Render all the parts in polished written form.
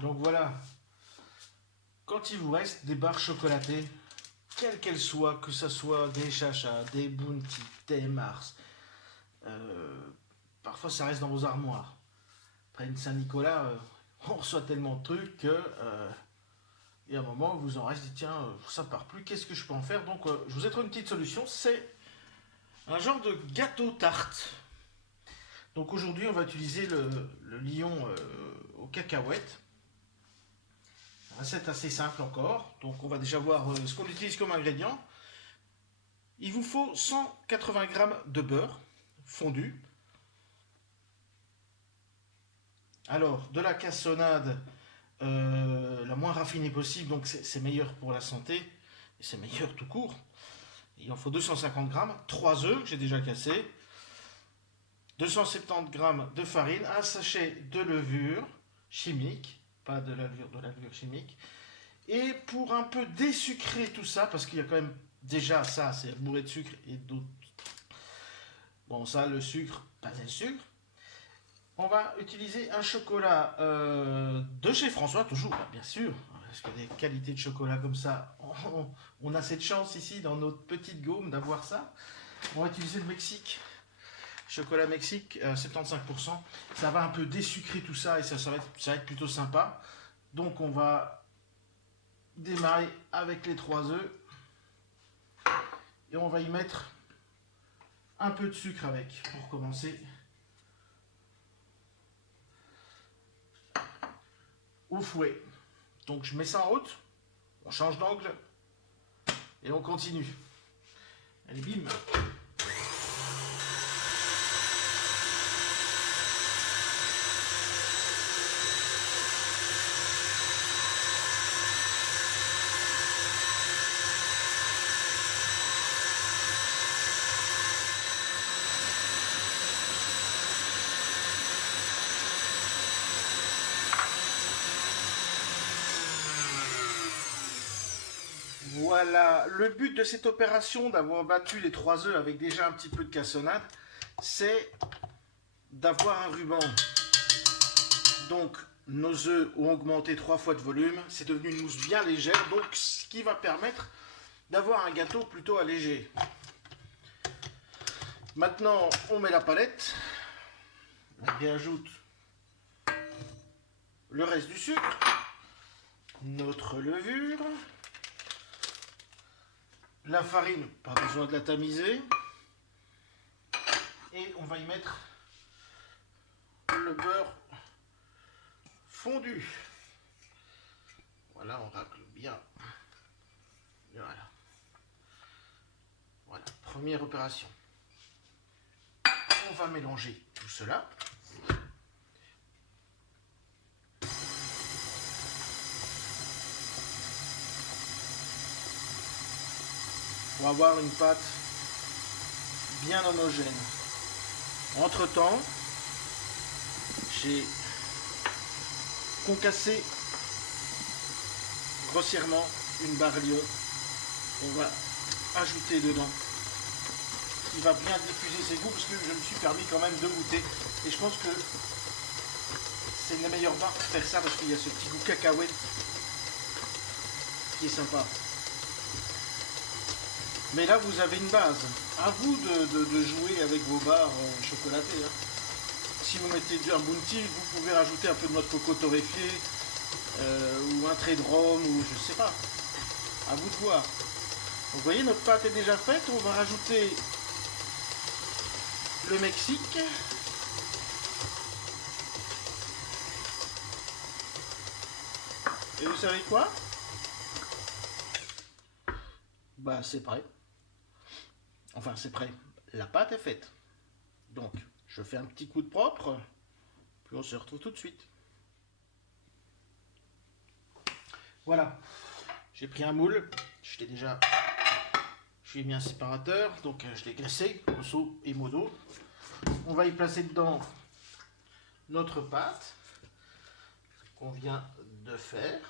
Donc voilà, quand il vous reste des barres chocolatées, quelles qu'elles soient, que ce soit des Chacha, des Bounty, des Mars, parfois ça reste dans vos armoires. Après une Saint-Nicolas, on reçoit tellement de trucs que et à un moment vous en reste dit tiens ça part plus, qu'est-ce que je peux en faire? Donc je vous ai trouvé une petite solution, c'est un genre de gâteau tarte. Donc aujourd'hui on va utiliser le Lion aux cacahuètes. Recette assez simple encore. Donc on va déjà voir ce qu'on utilise comme ingrédient. Il vous faut 180 g de beurre fondu. Alors de la cassonade la moins raffinée possible, donc c'est meilleur pour la santé et c'est meilleur tout court. Il en faut 250 g, 3 œufs que j'ai déjà cassés, 270 g de farine, un sachet de levure chimique, pas de la levure chimique. Et pour un peu désucrer tout ça, parce qu'il y a quand même déjà ça, c'est bourré de sucre et d'autres. Bon, ça, le sucre, pas de sucre. On va utiliser un chocolat de chez François, toujours, bien sûr, parce que des qualités de chocolat comme ça, on a cette chance ici dans notre petite gaume d'avoir ça. On va utiliser le Mexique, chocolat Mexique, 75%. Ça va un peu désucrer tout ça et ça va être plutôt sympa. Donc on va démarrer avec les 3 œufs et on va y mettre un peu de sucre avec pour commencer. Au fouet. Donc je mets ça en haute, on change d'angle et on continue. Allez, bim. Voilà, le but de cette opération d'avoir battu les 3 œufs avec déjà un petit peu de cassonade, c'est d'avoir un ruban. Donc nos œufs ont augmenté 3 fois de volume, c'est devenu une mousse bien légère, donc ce qui va permettre d'avoir un gâteau plutôt allégé. Maintenant on met la palette, on y ajoute le reste du sucre, notre levure, la farine, pas besoin de la tamiser. Et on va y mettre le beurre fondu. Voilà, on racle bien. Voilà. Voilà, première opération. On va mélanger tout cela. Pour avoir une pâte bien homogène. Entre temps, j'ai concassé grossièrement une barre Lion. On va ajouter dedans. Il va bien diffuser ses goûts parce que je me suis permis quand même de goûter. Et je pense que c'est une des meilleures barres pour faire ça parce qu'il y a ce petit goût cacahuète qui est sympa. Mais là, vous avez une base. À vous de jouer avec vos barres chocolatées. Hein. Si vous mettez un Bounty, vous pouvez rajouter un peu de noix de coco torréfiée, ou un trait de rhum, ou je sais pas. À vous de voir. Donc, vous voyez, notre pâte est déjà faite. On va rajouter le Mexique. Et vous savez quoi? Bah, c'est prêt. Enfin, c'est prêt. La pâte est faite. Donc, je fais un petit coup de propre, puis on se retrouve tout de suite. Voilà. J'ai pris un moule. Je lui ai mis un séparateur, donc je l'ai glacé, grosso et modo. On va y placer dedans notre pâte qu'on vient de faire.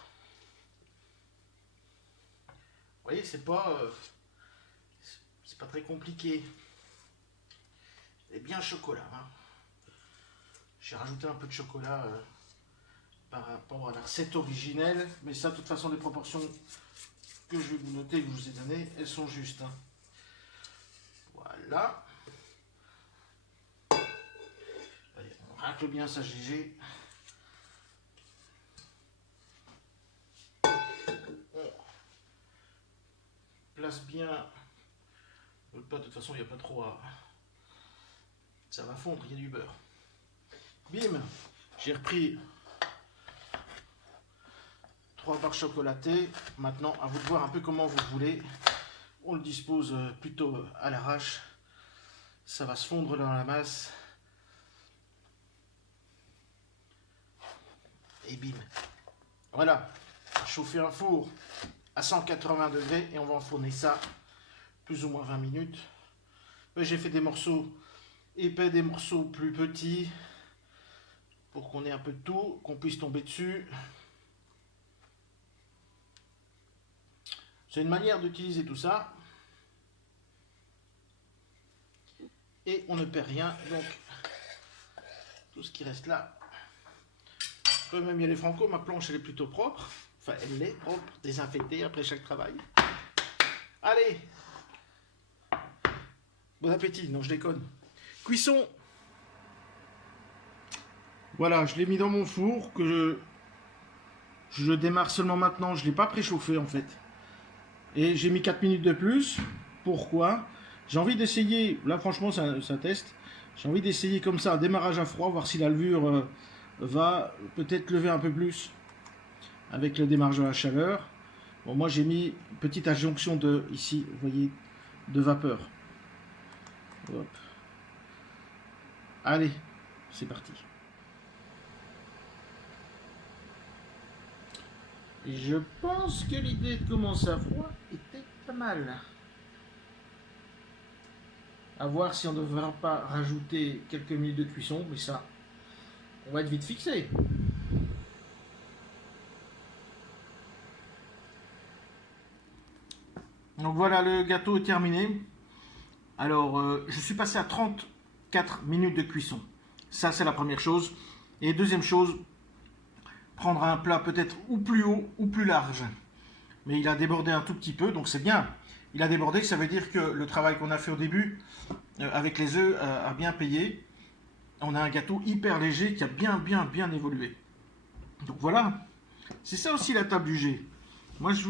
Vous voyez, c'est pas très compliqué. Elle est bien chocolat. Hein. J'ai rajouté un peu de chocolat par rapport à la recette originelle. Mais ça, de toute façon, les proportions que je vais vous noter, que je vous ai données, elles sont justes. Hein. Voilà. Allez, on racle bien sa GG. On place bien le plat. De toute façon, il n'y a pas trop à... Ça va fondre, il y a du beurre. Bim, j'ai repris 3 barres chocolatées. Maintenant, à vous de voir un peu comment vous voulez. On le dispose plutôt à l'arrache. Ça va se fondre dans la masse. Et bim. Voilà. Chauffer un four à 180 degrés et on va enfourner ça plus ou moins 20 minutes. J'ai fait des morceaux épais, des morceaux plus petits pour qu'on ait un peu de tout, qu'on puisse tomber dessus. C'est une manière d'utiliser tout ça. Et on ne perd rien, donc tout ce qui reste là. Je peux même y aller franco, ma planche elle est plutôt propre. Enfin, elle est propre, désinfectée après chaque travail. Allez! Bon appétit, non je déconne. Cuisson! Voilà, je l'ai mis dans mon four, que je démarre seulement maintenant, je ne l'ai pas préchauffé en fait. Et j'ai mis 4 minutes de plus. Pourquoi? J'ai envie d'essayer, là franchement ça teste, j'ai envie d'essayer comme ça un démarrage à froid, voir si la levure va peut-être lever un peu plus avec le démarrage à la chaleur. Bon, moi j'ai mis une petite adjonction de, ici, vous voyez, de vapeur. Hop. Allez, c'est parti. Et je pense que l'idée de commencer à froid était pas mal. À voir si on ne devra pas rajouter quelques minutes de cuisson, mais ça, on va être vite fixé. Donc voilà, le gâteau est terminé. Alors, je suis passé à 34 minutes de cuisson. Ça, c'est la première chose. Et deuxième chose, prendre un plat peut-être ou plus haut ou plus large. Mais il a débordé un tout petit peu, donc c'est bien. Il a débordé, ça veut dire que le travail qu'on a fait au début avec les œufs a bien payé. On a un gâteau hyper léger qui a bien évolué. Donc voilà, c'est ça aussi la table du G. Moi je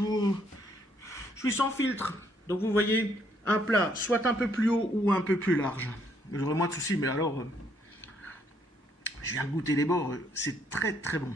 suis sans filtre. Donc vous voyez, un plat soit un peu plus haut ou un peu plus large. J'aurais moins de soucis, mais alors je viens de goûter les bords, c'est très bon.